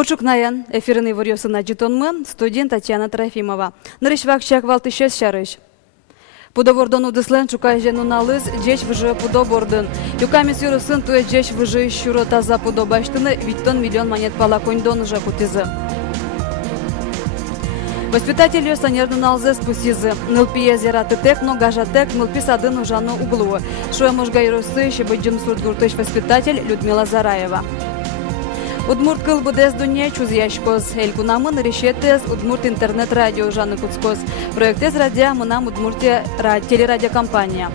Бурчукнаян, эфирный варьосына житонмын, студент Татьяна Трофимова. Нарышвак чак валтышес шарыш. Пудовордон удыслен чукай женуналыз, жеч выжы пудобордын. Юкамис юрысын туе жеч выжы щуро таза пудобаштыны, виттон миллион монет пала коньдон уже кутизы. Воспитатель ёстанердын алзы спусизы. Нылпие зераты тек, но гажатек, нылпи садын ужану углу. Шуя мужга юрысы, щебы джимсурт гуртыш воспитатель Людмила Зараева. Удмурт кыл будез дуне чузяшкоз. Элькунамын решетез Удмурт интернет-радио Жанны Куцкоз. Проектез радио мынам Удмуртия телерадиокомпания.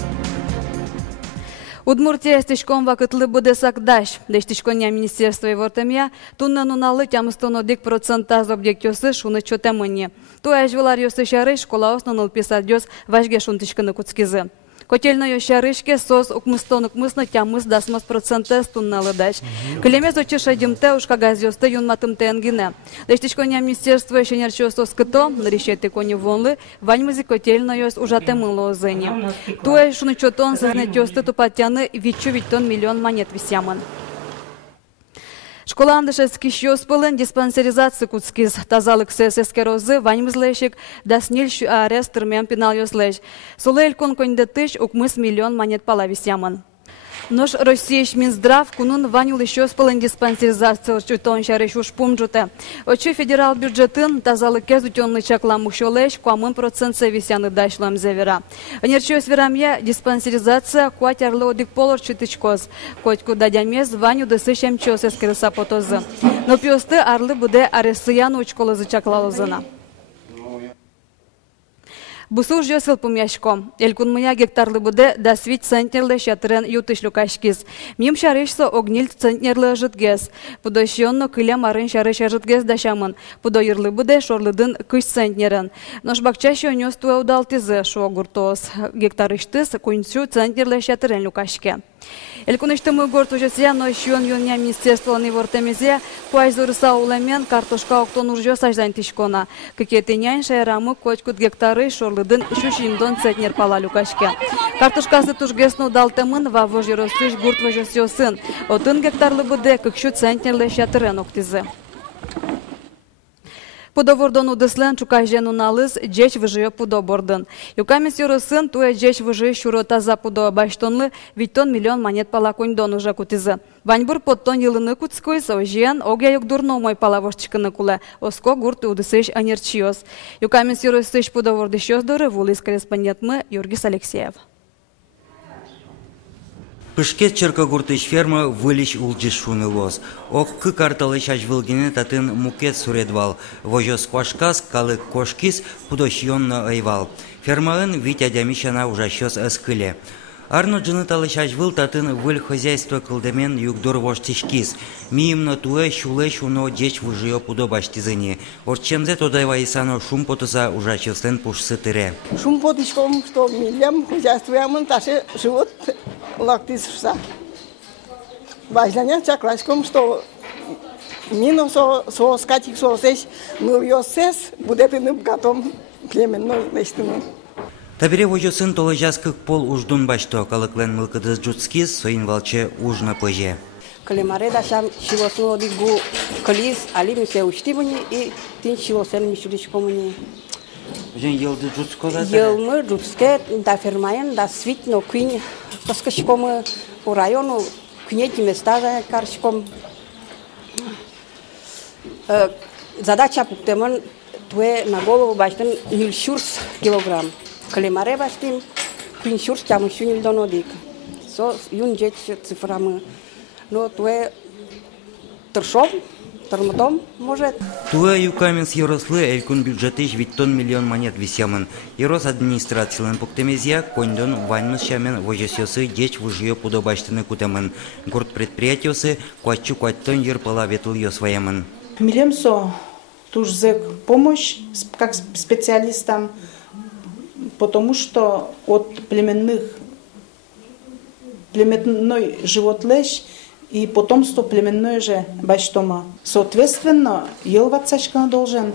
Удмуртия стишком вакытлы будез акдаш. Дештишконя министерства и вортемия тунна нуналы тямыстоно дик процента объектёсы шуны чотемыни. Туяж вилар ёсы шары школа основныл писадёс важге шунтышкыны Куцкизы. Котельно ёшарышке сос укмыстон укмысно тямыс дасмос процента стунналы даш. Клемез очиша димте ушка газёсты юнматым тенгине. Дештишконя министерства шенерчо сос кыто, нарешеты кони вонлы, ваньмызи котельно ёс ужате мыло озыни. Туя шуны чотон сознатёсты тупатяны вичу виттон миллион монет висямын. Школа андышевский щёспылын диспансеризация Куцкиз. Тазалык сескерозы ваньмызлэшик даснил арест тырмен пенал ёслэш. Сулэль конконьде тыш укмыс миллион монет пала висямын. Нож Россия Минздрав кунун ванил еще спылын диспансеризация чутон шарыш ушпумджуте. Очи федерал бюджетын тазалыке зутённый чаклам ушолэш куамын процент висяны дашлам зевера. Нерчо сверамья диспансеризация куатярлы одик полор чутычкоз. Котьку дадямез ваню дысышем чос эскерыса потозы. Но пьосты арлы буде аресыян учколызы чаклалозына. Бусуж жосыл пумяшко. Элькун мыя гектарлы буде да свит центнерлы шатрен ютышлю кашкиз. Мим шарышса огнил центнерлы жытгез. Пудощённо кыля марын шарыш жытгез дашамын. Пудойырлы буде шорлыдын кыш центнерен. Нож бакчашы онёс туэ удалтизы шо гуртоос. Гектарыштыз кунцу центнерлы шатрен люкашке. Элькуныштымы горд ужасия, но еще он юня министерство не вортемезе, куайзурса улемен картошка октон уржё саждан тишкона. Какие-то нян шайрамы кочкут гектары шорлыдын шушиндон центнер пала люкашке. Картошкасы тужгесно далтемын ва вожиростыш гурт вожосёсын. Отын гектарлы буде кыкшу центнерлы шатрен октизы. Пудовордон удыслен чукай женуналыз жеч выжыё пудобордын. Юкамис юрысын туя жеч выжы щуро таза пудо баштонлы виттон миллион монет пала коньдон уже кутизы. Ваньбур подтон йылыны Куцкой саужен огя юк дурномой палавошчикыны куле. Оско гурты удысыш анерчиос. Юкамис юрысыш пудовордыщёс доры вулис корреспондентмы Юргис Алексеев. Пышкет черка гуртыш ферма вылиш улджиш шунылос. Ок кы карталы шаш вылгене татын мукет суредвал. Вожос квашкас калы кошкис пудощённо айвал. Фермаын витя дямишана ужащёс эскыле. Арно джыныталы шаш выл татын выль хозяйство кылдемен югдор воштишкис. Миимно туэ шулэ шуно деч выжиё пудобаштизыни. Орчемзе тодайва исано шум потыса ужащёслен пушсы тыре. Шум потышком, что милям хозяйствуемын таши живот лактисса. Важно чаклашком, что мино со скатик сосеш ныльёсес будет иным готом племенной лестыны. Табире вожосын толыжас кык пол уждун башто, калыклен мылкыдыз джутскиз, соин валче ужна пыже. Калимаре дашам шивосно дигу кализ, али мисе уштивани и тин шивосен мишуричкомани. Жен елды джутско да? Елмы джутске, да фермаен, да свитно квин, тоскашкомы по району, квинети места за каршком. Задача пуктеман туе на голову баштен 0 шурс килограмм. Калимаре баштим, квин шурс тямы шунил донодик. Со юн джеч цифрамы. Но туе тыршом, тырмытом, может. Туе юкамин с Ярослы элькун бюджетыш виттон миллион монет висямын. Ярос администрациялын пуктемезия коньдон ваньмыз шамен вожесёсы деч выжиё пудобаштыны кутемын. Город предприятиосы куачу куаттон ер пала ветыл ёсваямын. Милемсо тужзек помощь как специалистам, потому что от племенной животлещ и потомство племенное же баштома. Соответственно, елвацашка должен.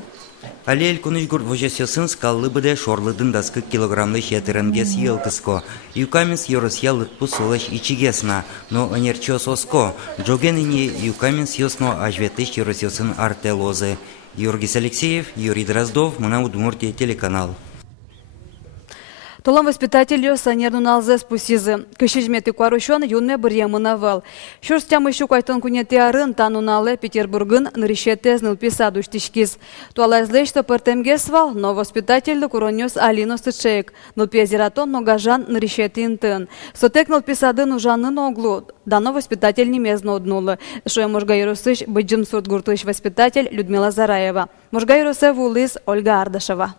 Алель кунышгур вожесёсын скаллы быде шорлыдын даскы килограммды шетырынгес елкыско. Юкаминс yorosya лытпу солыш ичигесна, но анерчос оско. Джогенини юкаминс ёсно ажветыш yorosёсын артелозы. Юргис Алексеев, Юрий Дроздов, Мына Удмуртия, телеканал. Толом воспитателю санерну налзе спусизы. Кышижмети куарушон юнме бірьемы навал. Шурстям еще кайтон кунети арын танунале Петербургын ныришетез нылписа душтишкиз. Туалайзле, что пертемгесвал, но воспитатель куронёс Алину Стычеек. Нылпезератон ногажан ныришети интын. Сотек нылписадын ужанын оглу. Дано воспитатель немезно однулы. Шоя можгайрусыш быджим суртгуртыш воспитатель Людмила Зараева. Можгайрусе вулыз Ольга Ардашева.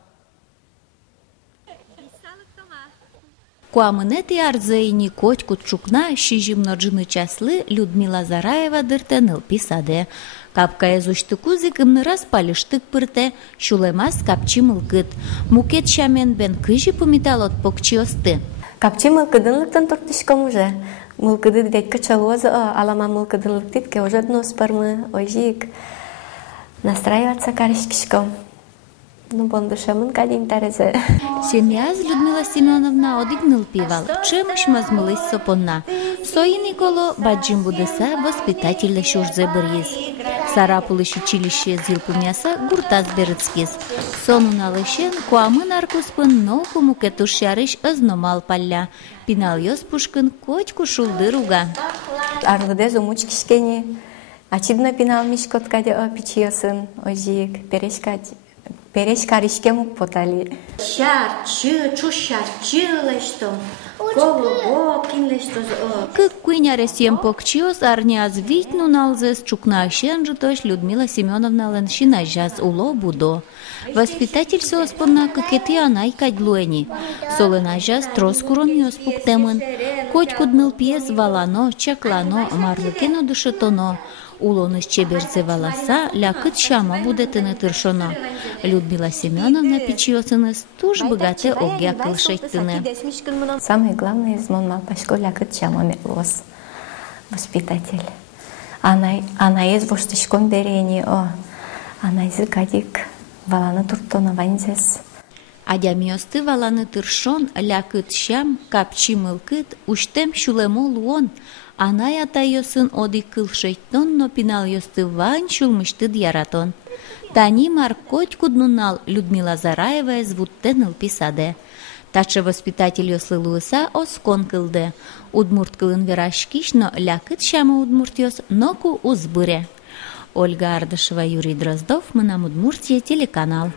Куамынети арзейни коть кутчукна шижимно джины часлы Людмила Зараева дыртеныл писаде. Капка езуштыкузы кымны раз палыштык пырте, шулемас капчимыл кыт. Мукет шамен бен кыжи помитал от покчиосты. Капчимыл кыдынлыктан туртышком уже. Мылкыды дядька чалоза, алама мылкыдынлыктитке уже дно спармы, ожик. Настраиваться карышкишком. Ну, бондушамын кадим тарезе. Семьяз Людмила Семеновна одигныл пивал, чемыш мазмылыс сопонна. Сои Николо баджим будеса воспитатель шурзе бырьез. Сарапулыш училище зилпумяса гуртаз берыцкиз. Сону налышен куамын аркуспын ноку мукетуш ярыш ызномал палля. Пинал йос пушкын котьку шулды руга. Арлыде зумуч кишкени. Ачидна пинал мишкоткаде пичиосын ожик перешкать. Перешкаришке мук потали. Шарчы, чушарчы лешто. Коло кинлешто. Как куйняре сем покчиос арняз витну налзес чукна щенжитош Людмила Семеновна леншина жаз уло будо. Воспитатель соспорна какети анай кадлуэни. Солена жаз троскуромиос пуктемын. Коть кудныл пьес валано, чаклано, марлыкено душетоно. Улоныш чеберзе валаса, лякыт шама будетыны тыршоно. Людмила Семеновна печиосыныз туж богате огя кылшеттыны. Самое главное из Монмалпашко лякыт шама метлос. Воспитатель. Она из воштышком берени, она из кадик валаны туртона ванзес. Адямиосты валаны тыршон, лякыт шам, капчи мылкыт, уштем шулемо луон. Она ятайосын оди кылшеттон, но пинал йосты вань шулмышты дьяратон. Тани маркоть куднунал Людмила Зараева звуттеныл писаде. Таче воспитатель йослы луыса оскон кылды. Удмурт кылын верашкиш, но лякыт шама удмурт йос ноку узбыре. Ольга Ардашева, Юрий Дроздов, Мына Удмуртия, телеканал.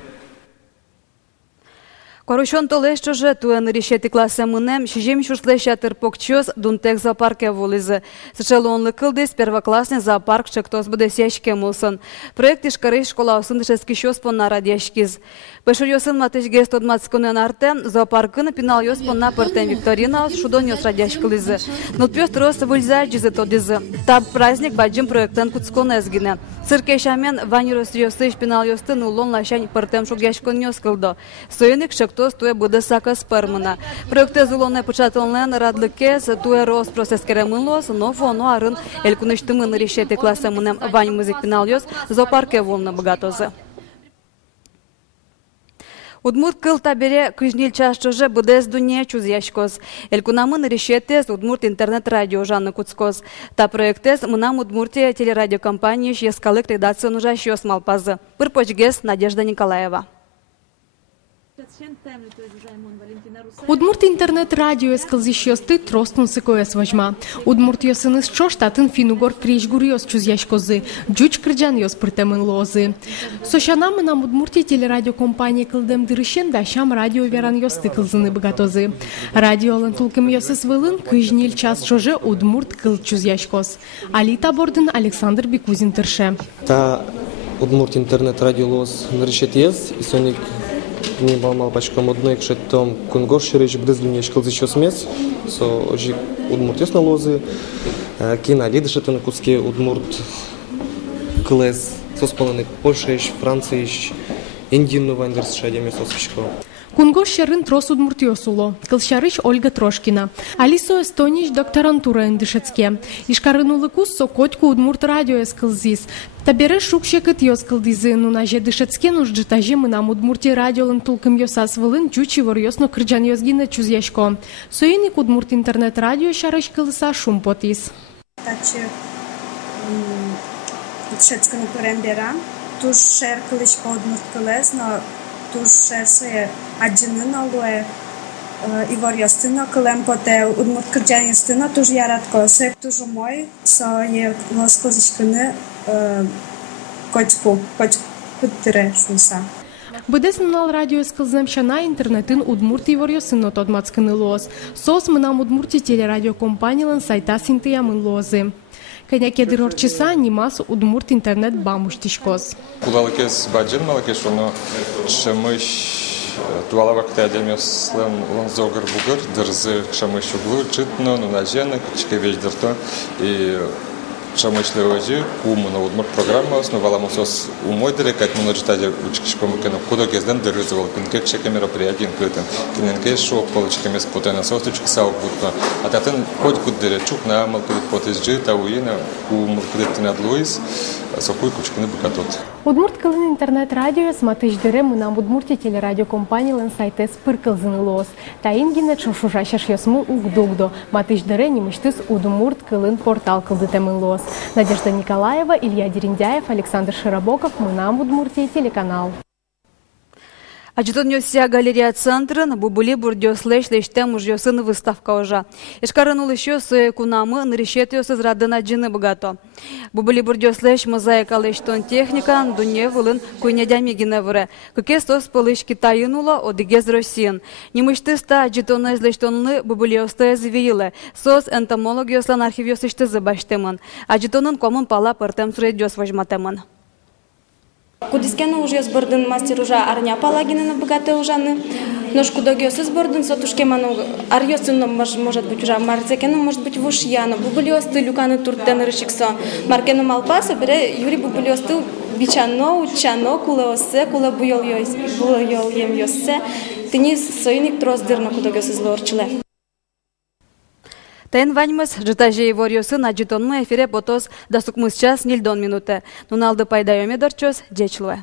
Корочон толе, що же туен рішети класи мунем, шижем шушлеща терпокчос дунтек зоопарке волизе. Сечелонлы кылдес первоклассный зоопарк чектос буде сяшке мулсын. Проект ишкары школа осын дешески шоспон на радяшкиз. Пешур йосын матыш гест одмацкунен арте, зоопаркын пинал йоспон на пертен Викторина, шудон йос радяшкылызы. Нутпёс трос выльза джизы тодизы. Таб праздник баджим проектен куцкон эзгине. Циркешамен ванирос йосыш пинал йостын улон лашань пертем шугяшкон йос кылдо. Союник хтось тує буде сака спермена. Проекти зулоне початолнен радликес, тує роз процескеремилос, но воно арын елькунештимин рішети класемунем вань музик піналйос, зоопарке волна багатозе. Удмурт кыл табере кыжнил чашчоже будес дуне чузяшкоз. Елькунамын рішетес Удмурт интернет-радио жанны куцкоз. Та проектес Мынам Удмуртия телерадиокомпании ескалык редакцию жащос малпазы. Пырпочгес Надежда Николаева. Удмурт интернет-радио ескалзищосты тростун сыкоес важма. Удмурт йосыныз чош татын финугор крижгур йос чузяшкозы, джуч крыджан йос пыртемын лозы. Сошана Мынам Удмуртия телерадиокомпания кылдем дырышен да шам радио веран йосты кылзыны богатозы. Радиолын тулкым йосыз вылын кыжнил час чоже Удмурт кыл чузяшкоз. Алита Бордын, Александр Бекузин тырше. Та Удмурт интернет-радио лоз нарышетез, и соник не балмал пачком одной, что там кунгор шерич без дунеш кылзыч смес, со ожик Удмурт ясно лозы, кина лидыш это на куске Удмурт клэс, со сполонный Польша, Франция, Индию вандерс шадями сосочко. Кунгор шарын трос удмуртиосуло. Кылшарыш Ольга Трошкина. Алисо Эстонич докторантура эндишецке. Ишкарынулыкус со котку удмурт радио эскылзис. Табере шукшекыт ёскылдизы, ну наже дышецке нужджитаже мынам удмурти радиолын тулкым ёсасвылын чучивор ёсно кырджан ёзгина чузяшко. Соиник удмурт интернет радио шарыш кылыса шум потис. Таче дышецкану пырэмбера. Туж шер кылышко удмурт кылез, но туж шер сое аджинын алуэ. Ивор ёстына кылем поте удмурт кырджан ёстына туж яратко. Сек туж мой со е лоскылышкыны котку тире шуса. Бъдес нал радио ескълзем шана интернетин удмурти ивор ёсыно тодмацкыны лоз. Сос мынам удмурти телерадиокомпаниялын сайта синтыямын лозы. Кеняке дырорчиса нимас удмурт интернет бамуштишкос. Кудалыкес баджин малакеш оно шамыш туалавак тадемес ланзогар бугар дырзы шамыш углу читно ну нажена кичке веждерто и шамышлы өзі умына удмурт программа основала мусос умой дирекать множитаде учкишком кено кудо кезден дырызывал кинкек чеке мероприятие инкрытен киненке шоу получками с потена состочки сау будто а татын хоть куддере чук на малкудит потезжи тауина умуркудит надлуис сокуй кучкины букатот. Удмурт кылын интернет радио сматыш дыре мынам удмурти телерадиокомпаниялын сайты спыркылзын лоз. Таингине чошушашаш ёсмыл угдугдо. Матыш дыре немыштыс удмурт кылын портал кылдытемын лоз. Надежда Николаева, Илья Дериндяев, Александр Широбоков, мынам удмурти телеканал. Ачтонёсия галерея центрын бубули бурдёслэш лештем уж ёсын выставка ожа. Ишкарынул еще сое кунамы нырещет ёсыз радына джины богато. Бубули бурдёслэш мозаика лештон техника дуне вылын куйнядями гиневре. Кыкес тос пылыш Китайынула одигез Россиин. Немыштыста ачтонез лештонны бубули остая звииле. Сос энтомолог ёслан архив ёсышты забаштемын. Ачтонын комын пала пыртем сурет ёс важматемын. Кудискена уже сборден мастер уже арня палагины на богатые ужаны. Ножку догёсы сборден сотушкеману арьёсыно может быть уже марцекену может быть вушьяно. Бубулиосты люканы туртен рышиксо. Маркену малпаса бере юри бубулиосты бичано учано кулеосе куле буйол ем ёсе. Тени соиник троздерно кудогёсы злорчле. Тен ваньмыз жытаже ивор ёсын аджитонны эфире потос дасукмыз час нильдон минуты. Нуналды пайда ёме дорчос, джечлуэ.